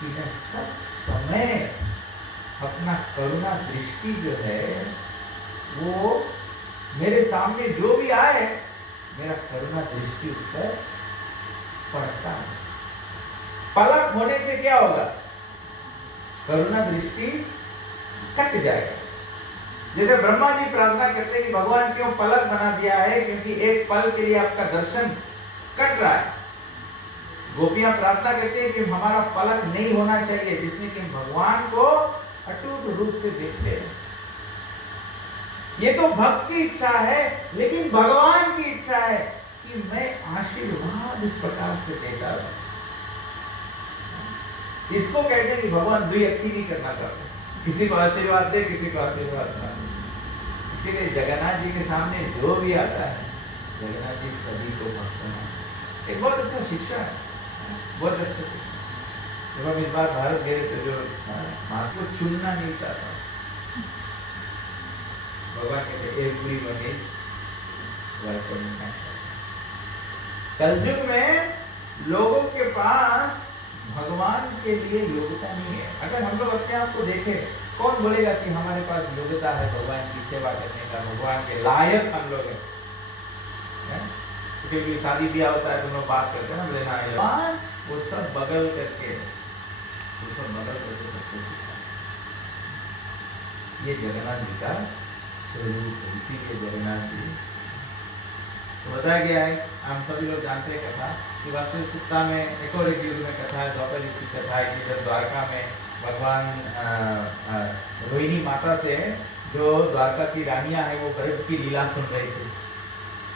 कि मैं सब समय अपना करुणा दृष्टि जो है वो मेरे सामने जो भी आए मेरा करुणा दृष्टि उस पर पड़ता है। पलक होने से क्या होगा? करुणा दृष्टि कट जाएगा। जैसे ब्रह्मा जी प्रार्थना करते हैं कि भगवान क्यों पलक बना दिया है, क्योंकि एक पल के लिए आपका दर्शन कट रहा है। गोपियां प्रार्थना करती है कि हमारा पलक नहीं होना चाहिए, जिसमें कि भगवान को अटूट रूप से देखते हैं। ये तो भक्त की इच्छा है, लेकिन भगवान की इच्छा है कि मैं आशीर्वाद इस प्रकार से देता हूं। इसको कहते हैं कि भगवान द्विअक्षी नहीं करना चाहते, किसी को आशीर्वाद दे, किसी को आशीर्वाद ना दे। इसीलिए जगन्नाथ जी के सामने जो भी आता है, जगन्नाथ जी सभी को भक्त बनाते। एक बहुत अच्छा शिक्षा है, बहुत अच्छा शिक्षा। जब हम इस बार भारत गए तो जो माँ को चुनना नहीं चाहता, भगवान कहते एवरीवन इज वेलकम। कलयुग में लोगों के पास भगवान के लिए योग्यता नहीं है। अगर हम लोग अपने आप को देखें, कौन बोलेगा कि हमारे पास योग्यता है भगवान की सेवा करने का, भगवान के लायक हम लोग हैं? क्योंकि शादी ब्याह होता है, तुम लोग बात करते हैं ना, लेना है वो सब बगल करके, वो सब बगल करके सब कुछ सिखाया। ये जगन्नाथ जी का स्वरूप है। इसीलिए जगन्नाथ जी तो बताया गया है, हम सभी लोग जानते हैं कथा कि वास्तविकता में एक और एक युग में कथा है, द्वापर युग की कथा है कि जब द्वारका में भगवान रोहिणी माता से जो द्वारका की रानियां हैं वो ब्रज की लीला सुन रही थी,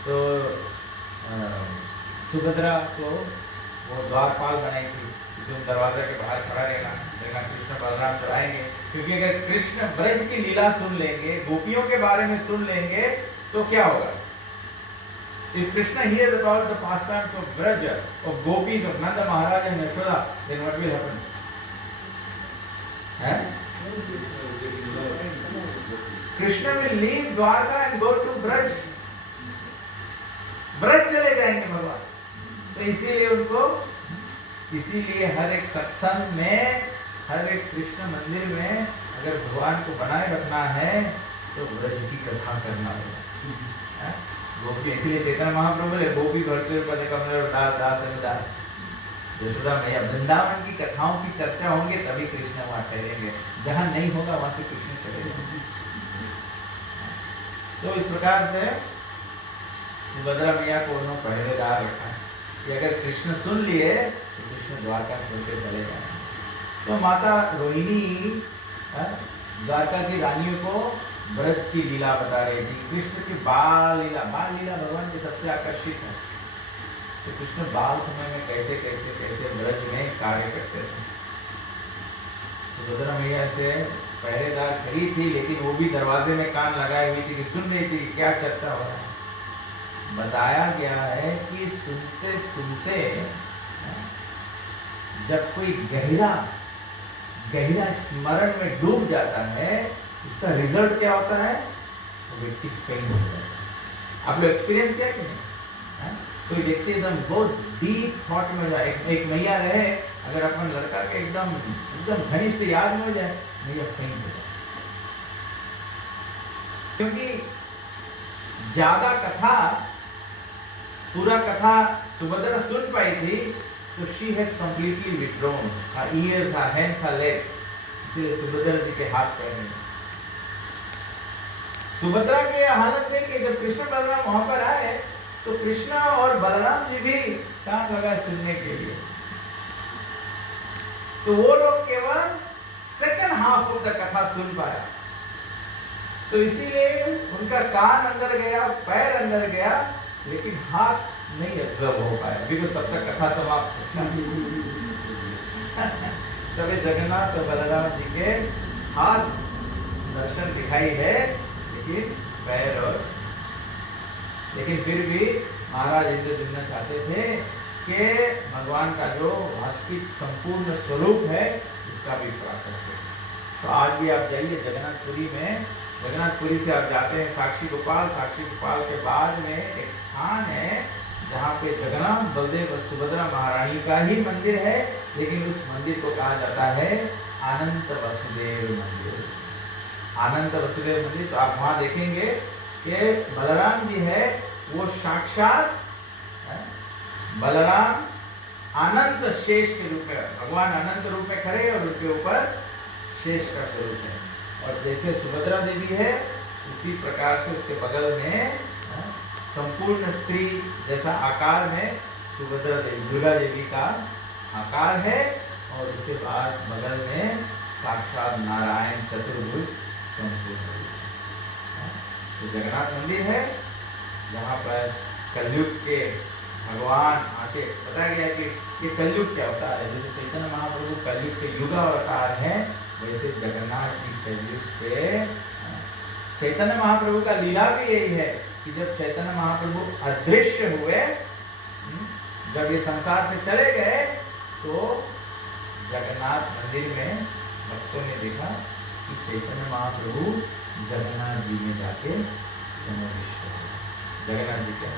तो सुभद्रा को वो द्वारपाल बनाई थी, तुम दरवाजे के बाहर खड़ा रहना, देखना कृष्ण बलराम तो आएंगे। क्योंकि अगर कृष्ण ब्रज की लीला सुन लेंगे, गोपियों के बारे में सुन लेंगे, तो क्या होगा? If Krishna hears about the pastimes of Braja, of gopis, of Nanda Maharaj and Yashoda, then what will happen? Krishna will leave Dwarka and go to Braj. Braj चले जाएंगे भगवान। तो इसीलिए उनको, इसीलिए हर एक सत्संग में, हर एक कृष्ण मंदिर में अगर भगवान को बनाए रखना है तो ब्रज की कथा करना होगा। गोपी, इसीलिए चैतन्य महाप्रभु ने गोपी भरते हुए पद कमल दास दास दास यशोदा मैया, वृंदावन की कथाओं की चर्चा होंगे तभी कृष्ण वहां ठहरेंगे, जहां नहीं होगा वहां से कृष्ण चले जाएंगे। तो इस प्रकार से सुभद्रा मैया को उन्होंने पहरेदार रखा है कि अगर कृष्ण सुन लिए तो कृष्ण द्वारका छोड़ के चले जाएंगे। तो माता रोहिणी द्वारका की रानियों को ब्रज की लीला बता रही थी, कृष्ण की बाल लीला भगवान की सबसे आकर्षित है। तो कृष्ण बाल समय में कैसे कैसे कैसे ब्रज में कार्य करते थे। सुभद्रा मैया से पहरेदार खड़ी थी, लेकिन वो भी दरवाजे में कान लगाए हुई थी कि सुन रही थी कि क्या चर्चा हो रहा है। बताया गया है कि सुनते सुनते जब कोई गहरा स्मरण में डूब जाता है, उसका रिजल्ट क्या होता है? वो व्यक्ति फेल हो जाता है। आप लोग एक्सपीरियंस किया कि नहीं? कोई व्यक्ति एकदम बहुत डीप थॉट में जाए, एक मैया रहे, अगर अपन लड़का के एकदम घनिष्ठ याद में हो जाए, मैया फेल हो जाए। क्योंकि ज्यादा कथा, पूरा कथा सुभद्रा सुन पाई थी, तो she had completely withdrawn. Her ears, her hands, her legs. इसलिए सुभद्रा जी के हाथ पैर नहीं। सुभद्रा की हालत में कि जब कृष्ण बलराम वहां पर आए, तो कृष्ण और बलराम जी भी कान लगाए सुनने के लिए। तो वो लोग केवल सेकंड हाफ ऑफ द कथा सुन पाया। तो इसीलिए उनका कान अंदर गया, पैर अंदर गया, लेकिन हाथ नहीं ऑब्जर्व हो पाया, बिकॉज तब तक कथा समाप्त हो। तभी जगन्नाथ और बलराम जी के हाथ दर्शन दिखाई है, लेकिन फिर भी महाराज इंद्रद्युम्न चाहते थे कि भगवान का जो वास्तविक संपूर्ण स्वरूप है उसका भी प्राप्त हो। तो आज भी आप जाइए जगन्नाथपुरी में, जगन्नाथपुरी से आप जाते हैं साक्षी गोपाल के बाद में एक स्थान है जहाँ पे जगन्नाथ बलदेव और सुभद्रा महारानी का ही मंदिर है, लेकिन उस मंदिर को कहा जाता है अनंत वसुदेव मंदिर। अनंत वसुदेव मंदिर, तो आप वहां देखेंगे कि बलराम जी है वो साक्षात बलराम अनंत शेष के रूप में, भगवान अनंत रूप में खड़े और उनके ऊपर शेष का स्वरूप है। और जैसे सुभद्रा देवी है उसी प्रकार से उसके बगल में संपूर्ण स्त्री जैसा आकार में सुभद्रा देवी, दुर्गा देवी का आकार है, और उसके बाद बगल में साक्षात नारायण चतुर्भुज संपूर्ण रूप। तो जगन्नाथ मंदिर है जहाँ पर कलयुग के भगवान आशे बताया गया कि कलयुग क्या होता है। जैसे चैतन्य महाप्रभु कलयुग के युग अवतार हैं, वैसे जगन्नाथ जी कलयुग के। चैतन्य महाप्रभु का लीला भी यही है कि जब चैतन्य महाप्रभु अदृश्य हुए, जब ये संसार से चले गए, तो जगन्नाथ मंदिर में भक्तों ने देखा कि चैतन्य महाप्रभु जगन्नाथ जी में जाके समाविष्ट हो। जगन्नाथ जी क्या